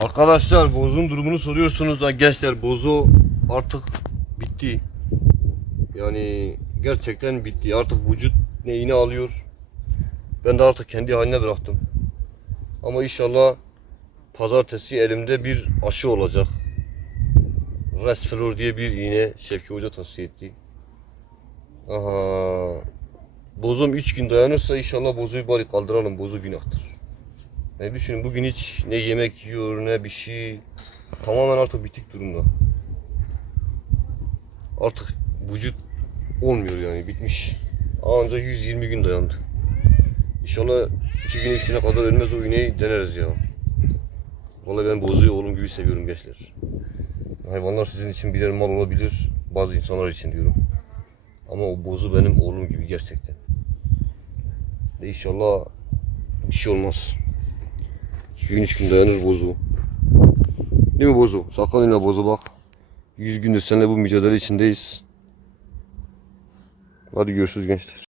Arkadaşlar bozun durumunu soruyorsunuz. Gençler bozu artık bitti. Yani gerçekten bitti. Artık vücut neyini alıyor. Ben de artık kendi haline bıraktım. Ama inşallah pazartesi elimde bir aşı olacak. Resflor diye bir iğne Şevki Hoca tavsiye etti. Aha. Bozum 3 gün dayanırsa inşallah bozuyu bari kaldıralım. Bozu günahtır. Yani düşünün bugün hiç ne yemek yiyor ne bir şey. Tamamen artık bitik durumda. Artık vücut olmuyor yani bitmiş. Anca 120 gün dayandı. İnşallah 2 gün 3 güne kadar ölmez o iğneyi deneriz ya. Vallahi ben bozuyu oğlum gibi seviyorum gençler. Hayvanlar sizin için birer mal olabilir. Bazı insanlar için diyorum. Ama o bozu benim oğlum gibi gerçekten. Ve inşallah bir şey olmaz. 2 gün 3 gün dayanır bozu. Değil mi bozu? Sakın yine bozu bak. 100 gündür seninle bu mücadele içindeyiz. Hadi görüşürüz gençler.